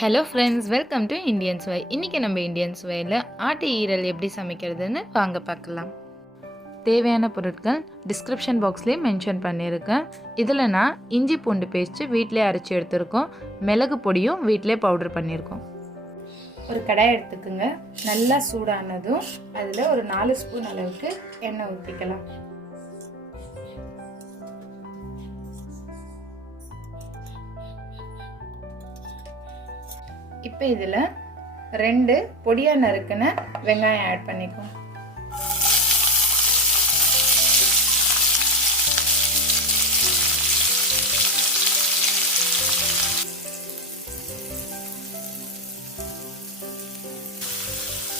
Hello friends, welcome to Indian சுவை. இன்றைக்கி நம்ம இந்தியன் சுவையில் ஆட்டு ஈரல் எப்படி சமைக்கிறதுன்னு வாங்க பார்க்கலாம். தேவையான பொருட்கள் டிஸ்கிரிப்ஷன் பாக்ஸ்லேயே மென்ஷன் பண்ணியிருக்கேன். இதில் நான் இஞ்சி பூண்டு பேஸ்ட்டு வீட்டிலே அரைச்சி எடுத்துருக்கோம். மிளகு பொடியும் வீட்டிலே பவுடர் பண்ணியிருக்கோம். ஒரு கடாய் எடுத்துக்குங்க. நல்லா சூடானதும் அதில் ஒரு 4 ஸ்பூன் அளவுக்கு எண்ணெய் ஊற்றிக்கலாம். இப்போ இதில் 2 பொடியாக நறுக்கின வெங்காயம் ஆட் பண்ணிக்குவோம்.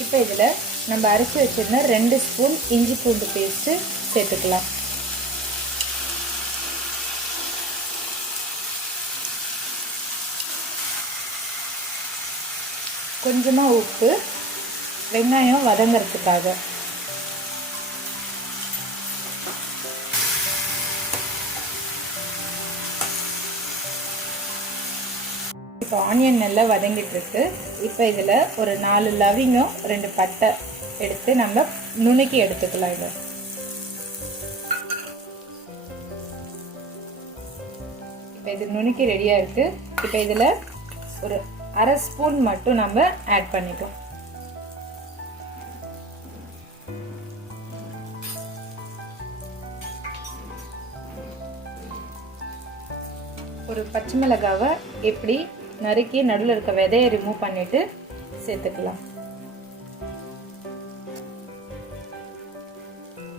இப்போ இதில் நம்ம அரைச்சி வச்சிருந்த 2 ஸ்பூன் இஞ்சி பூண்டு பேஸ்ட்டு சேர்த்துக்கலாம். கொஞ்சமாக உப்பு, வெங்காயம் வதங்கிறதுக்காக. இப்போ ஆனியன் நல்லா வதங்கிட்டு இருக்கு. இப்போ இதில் ஒரு 4 லவங்கம் 2 பட்டை எடுத்து நம்ம நுணுக்கி எடுத்துக்கலாம். இதை இப்போ இது நுணுக்கி ரெடியாக இருக்கு. இப்போ இதில் ஒரு 1/2 ஸ்பூன் மட்டும் நம்ம ஆட் பண்ணிக்கலாம். ஒரு பச்சை மிளகாவை எப்படி நறுக்கி நடுவில் இருக்க விதையை ரிமூவ் பண்ணிட்டு சேர்த்துக்கலாம்.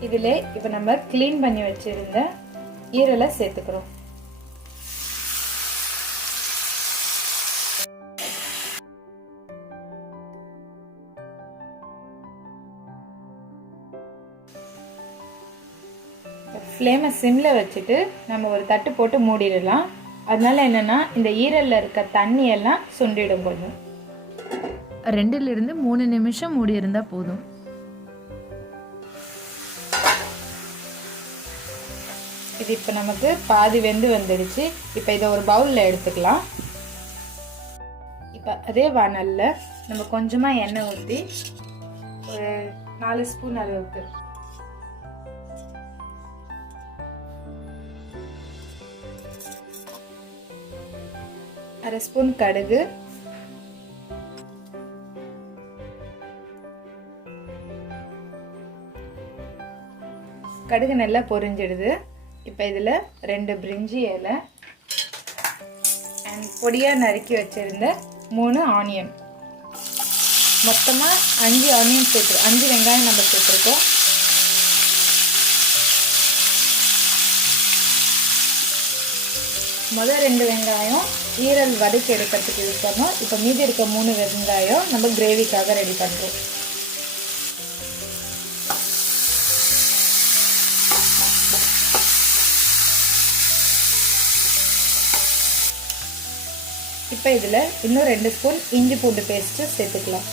இதில் இப்போ நம்ம கிளீன் பண்ணி வச்சிருந்த ஈரலை சேர்த்துக்கிறோம். ஃப்ளேமை சிம்மில் வச்சுட்டு நம்ம ஒரு தட்டு போட்டு மூடிடலாம். அதனால என்னென்னா இந்த ஈரலில் இருக்க தண்ணியெல்லாம் சுண்டிடும். கொஞ்சம் 2 to 3 நிமிஷம் மூடி இருந்தால் போதும். இது இப்போ நமக்கு பாதி வெந்து வந்துடுச்சு. இப்போ இதை ஒரு பவுலில் எடுத்துக்கலாம். இப்போ அதே வானலில் நம்ம கொஞ்சமாக எண்ணெய் ஊற்றி ஒரு 4 ஸ்பூன் அளவுக்கு, அரை ஸ்பூன் கடுகு, கடுகு நல்லா பொரிஞ்சிடுது. இப்போ இதில் 2 பிரிஞ்சி இலை அண்ட் பொடியாக நறுக்கி வச்சிருந்த 3 ஆனியன், மொத்தமாக 5 ஆனியன் சேர்த்துருக்கோம். 5 வெங்காயம் நம்ம சேர்த்துருக்கோம். முதல் 2 வெங்காயம் ஈரல் வதக்கி எடுக்கிறதுக்கு யூஸ் பண்ணோம். இப்போ மீதி இருக்க 3 வெங்காயம் நம்ம கிரேவிக்காக ரெடி பண்ணுறோம். இப்போ இதில் இன்னும் 2 ஸ்பூன் இஞ்சி பூண்டு பேஸ்ட்டு சேர்த்துக்கலாம்.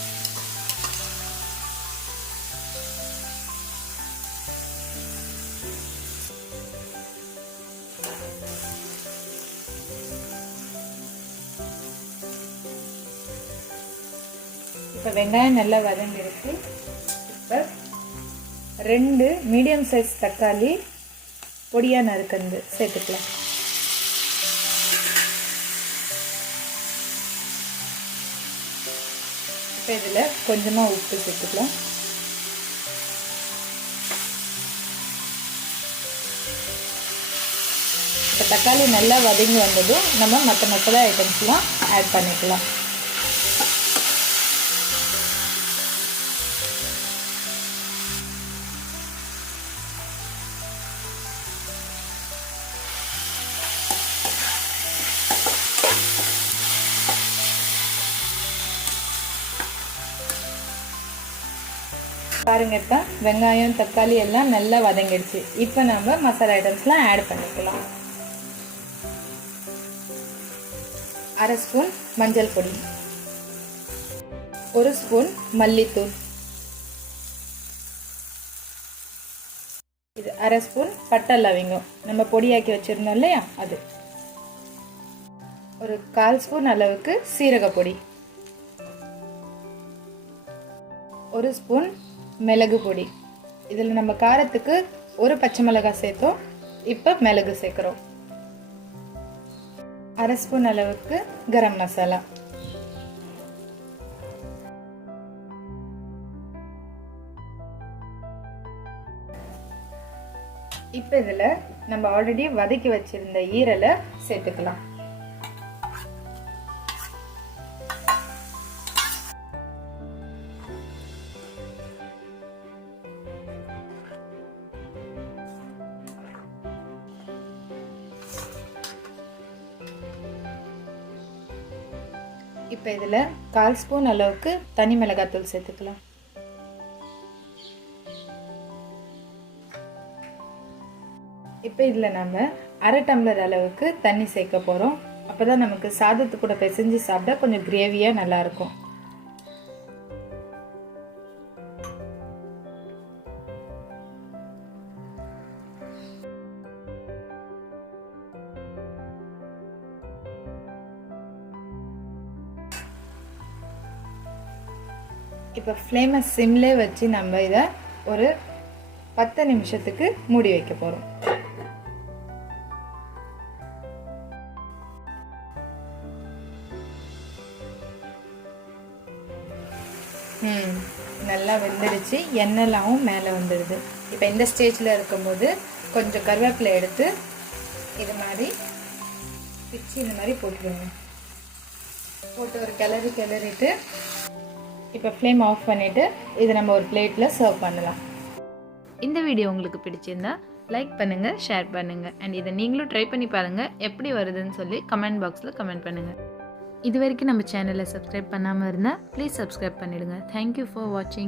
இப்போ வெங்காயம் நல்லா வதங்கிருக்கு. இப்போ 2 மீடியம் சைஸ் தக்காளி பொடியாக நறுக்கிறது சேர்த்துக்கலாம். இப்போ இதில் கொஞ்சமாக உப்பு சேர்த்துக்கலாம். இப்போ தக்காளி நல்லா வதங்கி வந்ததும் நம்ம மற்ற மசாலா ஐட்டம்ஸ்லாம் ஆட் பண்ணிக்கலாம். பாருங்க, இப்போ வெங்காயம் தக்காளி எல்லாம் நல்லா வதங்கிடுச்சு. இப்போ நம்ம மசாலா ஐட்டம்ஸ்லாம் ஆட் பண்ணிக்கலாம். 1/2 ஸ்பூன் மஞ்சள் பொடி, 1 ஸ்பூன் மல்லித்தூள், இது 1/2 ஸ்பூன் பட்டை லவங்கம் நம்ம பொடியாக்கி வச்சிருந்தோம் இல்லையா அது, ஒரு 1/4 ஸ்பூன் அளவுக்கு சீரகப்பொடி, 1 ஸ்பூன் மிளகு பொடி. இதில் நம்ம காரத்துக்கு ஒரு பச்சை மிளகாய் சேர்த்தோம், இப்போ மிளகு சேர்க்குறோம். 1/2 ஸ்பூன் அளவுக்கு கரம் மசாலா, இப்போ இதில் நம்ம ஆல்ரெடி வதக்கி வச்சிருந்த ஈரலை சேர்த்துக்கலாம். இப்போ இதில் 1/4 ஸ்பூன் அளவுக்கு தனி மிளகாய்த்தூள் சேர்த்துக்கலாம். இப்போ இதில் நம்ம 1/2 டம்ளர் அளவுக்கு தண்ணி சேர்க்க போகிறோம். அப்போ தான் நமக்கு சாதத்து கூட பிசைஞ்சு சாப்பிட கொஞ்சம் கிரேவியாக நல்லாயிருக்கும். இப்போ ஃப்ளேமை சிம்லே வச்சு நம்ம இதை ஒரு 10 நிமிஷத்துக்கு மூடி வைக்க போகிறோம். நல்லா வெந்துடுச்சு, எண்ணெய்லாம் மேலே வந்துடுது. இப்போ இந்த ஸ்டேஜில் இருக்கும்போது கொஞ்சம் கருவேப்பிலை எடுத்து இது மாதிரி பிச்சு இந்த மாதிரி போட்டுடுங்க. போட்டு ஒரு கிளறிட்டு இப்போ ஃப்ளேம் ஆஃப் பண்ணிவிட்டு இதை நம்ம ஒரு பிளேட்டில் சர்வ் பண்ணலாம். இந்த வீடியோ உங்களுக்கு பிடிச்சிருந்தா லைக் பண்ணுங்கள், ஷேர் பண்ணுங்கள், அண்ட் இதை நீங்களும் ட்ரை பண்ணி பாருங்கள். எப்படி வருதுன்னு சொல்லி கமெண்ட் பாக்ஸில் கமெண்ட் பண்ணுங்கள். இது வரைக்கும் நம்ம சேனலை சப்ஸ்கிரைப் பண்ணாமல் இருந்தால் ப்ளீஸ் சப்ஸ்கிரைப் பண்ணிவிடுங்க. தேங்க்யூ ஃபார் வாட்சிங்.